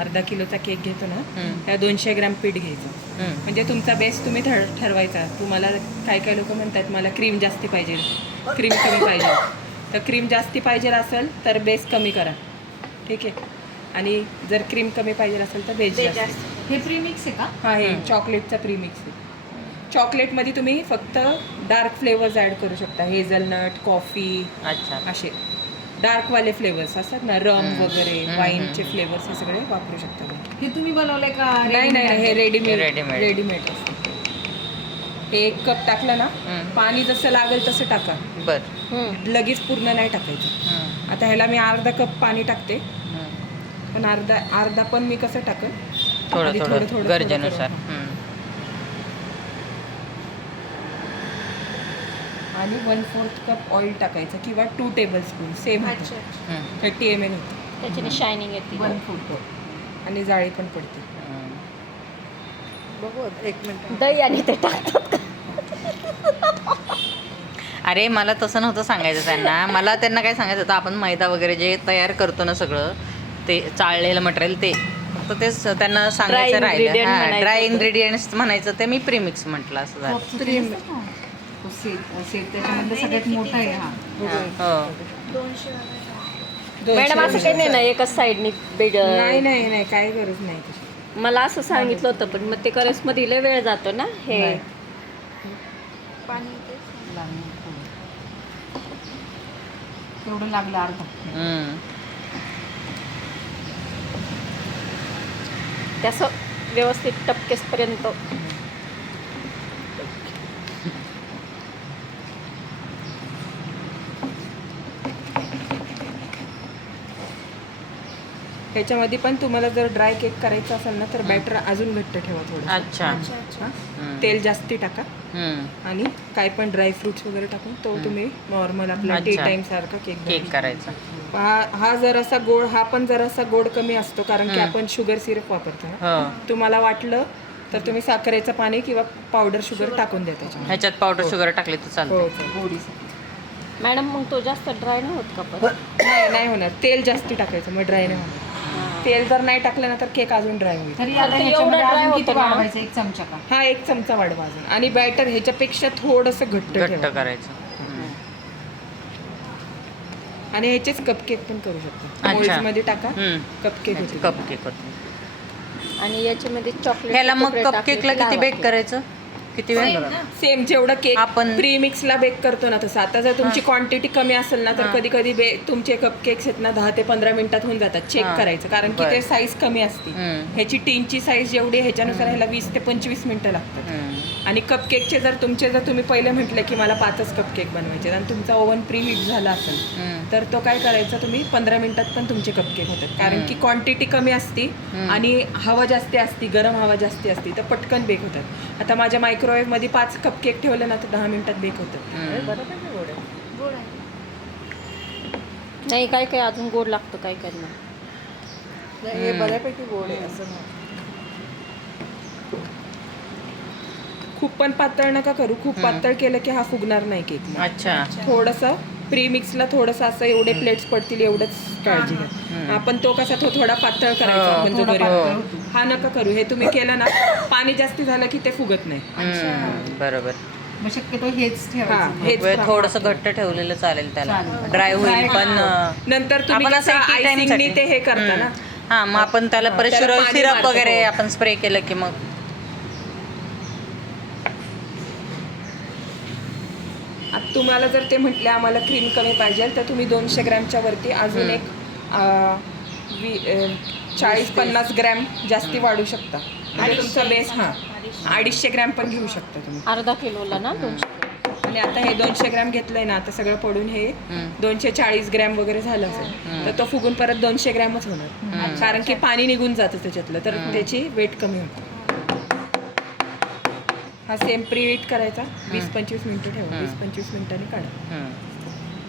अर्धा किलोचा केक घेतो ना त्या 200 ग्रॅम पीठ घ्यायचं. म्हणजे तुमचा बेस तुम्ही ठरवायचा. तुम्हाला काही लोक म्हणतात मला क्रीम जास्ती पाहिजे, क्रीम कमी पाहिजे. तर क्रीम जास्ती पाहिजे असेल तर बेस कमी करा, ठीक आहे. आणि जर क्रीम कमी पाहिजे असेल तर बेस जास्त. हे प्रीमिक्स आहे का? हां, हे चॉकलेटचा प्रीमिक्स आहे. चॉकलेटमध्ये तुम्ही फक्त डार्क फ्लेवर्स ॲड करू शकता. हेझलनट, कॉफी, अच्छा, असे डार्कवाले फ्लेवर्स असतात ना, रम वगैरे, वाईनचे फ्लेवर्स हे सगळे वापरू शकता. हे तुम्ही बनवलंय का? नाही, हे रेडीमेड रेडीमेड असतं. हे 1 कप टाकलं ना, पाणी जसं लागेल तसं टाका. बर. लगेच पूर्ण नाही टाकायचं. आता ह्याला मी अर्धा कप पाणी टाकते, पण अर्धा पण मी कसं टाकन, थोडं गरजेनुसार. आणि 1/4 कप ऑइल टाकायचं किंवा 2 टेबलस्पून सेम होतं. 30 ml होतं. त्याच्याने शायनिंग येते. 1/4 कप आणि जाळी पण पडते. बघू 1 मिनिट. दही आणि ते टाकतात. अरे मला तसं नव्हतं सांगायचं त्यांना. मला त्यांना काय सांगायचं होतं, आपण मैदा वगैरे जे तयार करतो ना सगळं ते चाळलेलं मटेरियल, ते फक्त तेच त्यांना सांगायचं राहिलं. हां, ड्राय इन्ग्रेडियंट्स म्हणायचं, ते मी प्रीमिक्स म्हटलं असं झालं. सेट त्याच्यामध्ये सगळ्यात मोठा आहे हा. हो. 200 मॅडम असं काही नाही ना एकाच साईडनी नाही काय गरज नाही तशी. मला असं सांगितलं होतं, पण मग ते करसमध्ये लय वेळ जातो ना. हे तेवढं लागलं अर्धा. त्याचं व्यवस्थित टपकेसपर्यंत. ह्याच्यामध्ये पण तुम्हाला जर ड्राय केक करायचा असेल ना तर बॅटर अजून घट्ट ठेवा थोडं. अच्छा. तेल जास्ती टाका आणि काय पण ड्राय फ्रुट्स वगैरे टाकून तो तुम्ही नॉर्मल आपला टी टाइम सारखा केक करायचा. हा जरासा गोड, हा पण जरासा गोड कमी असतो कारण की आपण शुगर सिरप वापरतो ना. तुम्हाला वाटलं तर तुम्ही साखरेचं पाणी किंवा पावडर शुगर टाकून द्या त्याच्यामध्ये. ह्याच्यात पावडर शुगर टाकली तर चालतं. गोडीसाठी. मॅडम मग तो जास्त ड्राय नाही होत का? पण नाही होणार. तेल जास्ती टाकायचं, मग ड्राय नाही होणार. तेल जर नाही टाकलं ना तर केक अजून ड्राय होईल. तरी आता ह्याच्यामध्ये अजून किती वाढवायचं? 1 चमचा का? हा 1 चमचा वाढवा अजून. आणि बॅटर ह्याच्यापेक्षा थोडंसं घट्ट ठेवा. करायचं. आणि ह्याचेच कपकेक पण करू शकतो. अच्छा. मोल्ड्समध्ये टाका, कपकेक होते. कपकेक होते. आणि याच्यामध्ये चॉकलेट. ह्याला मग कपकेकला किती बेक करायचं? किती वेळ? सेम जेवढं केक आपण प्रीमिक्सला बेक करतो ना तसं. आता जर तुमची क्वांटिटी कमी असेल ना तर कधी कधी तुमचे कपकेक्स आहेत ना 10 ते 15 मिनिटात होऊन जातात. चेक करायचं कारण की ते साईज कमी असते. ह्याची टीनची साईज जेवढी आहे ह्याच्यानुसार ह्याला 20 ते 25 मिनिटं लागतात. आणि कपकेकचे जर तुम्ही पहिले म्हटलं की मला 5च कपकेक बनवायचे आणि तुमचा ओव्हन प्री हीट झाला असेल तर तो काय करायचा, तुम्ही 15 मिनिटात पण तुमचे कपकेक होतात. कारण की क्वांटिटी कमी असती आणि हवा जास्ती असती, गरम हवा जास्ती असती तर पटकन बेक होतात. आता माझ्या मायक्रोवेव्ह मध्ये 5 कपकेक ठेवले ना तर 10 मिनिटात बेक होतात. नाही काय अजून गोड लागतो काय ना. हे बऱ्यापैकी गोड आहे असं. खूप पण पातळ नका करू. खूप पातळ केलं की हा फुगणार नाही केक. अच्छा. थोडंसं प्रीमिक्सला थोडंसं असं एवढे प्लेट्स पडतील एवढंच काळजी घ्या. आपण तो कसा थोडा पातळ करायचा म्हणजे घरी. हा नका करू. हे तुम्ही केलं ना पाणी जास्त झालं की ते फुगत नाही. बरोबर. मग शक्यतो हेच ठेवायचं. थोडस घट्ट ठेवलेलं चालेल, त्याला ड्राय होईल. पण नंतर तुम्ही कसं आयसिंगनी ते हे करता ना. हा, मग आपण त्याला परत सिरप वगैरे आपण स्प्रे केलं की मग आता तुम्हाला जर ते म्हटले आम्हाला क्रीम कमी पाहिजे तर तुम्ही 200 ग्रॅमच्या वरती अजून एक 40-50 ग्रॅम जास्ती वाढू शकता. म्हणजे तुमचा बेस 250 ग्रॅम पण घेऊ शकता तुम्ही. अर्धा किलोला ना 200. आणि आता हे 200 ग्रॅम घेतलंय ना, आता सगळं पडून हे 240 ग्रॅम वगैरे झालं असेल तर तो फुगून परत 200 ग्रॅमच होणार. कारण की पाणी निघून जातं त्याच्यातलं तर त्याची वेट कमी होते. हा सेम प्री हीट करायचा. 20-25 मिनिटं ठेवा. 20-25 मिनिटांनी काढा.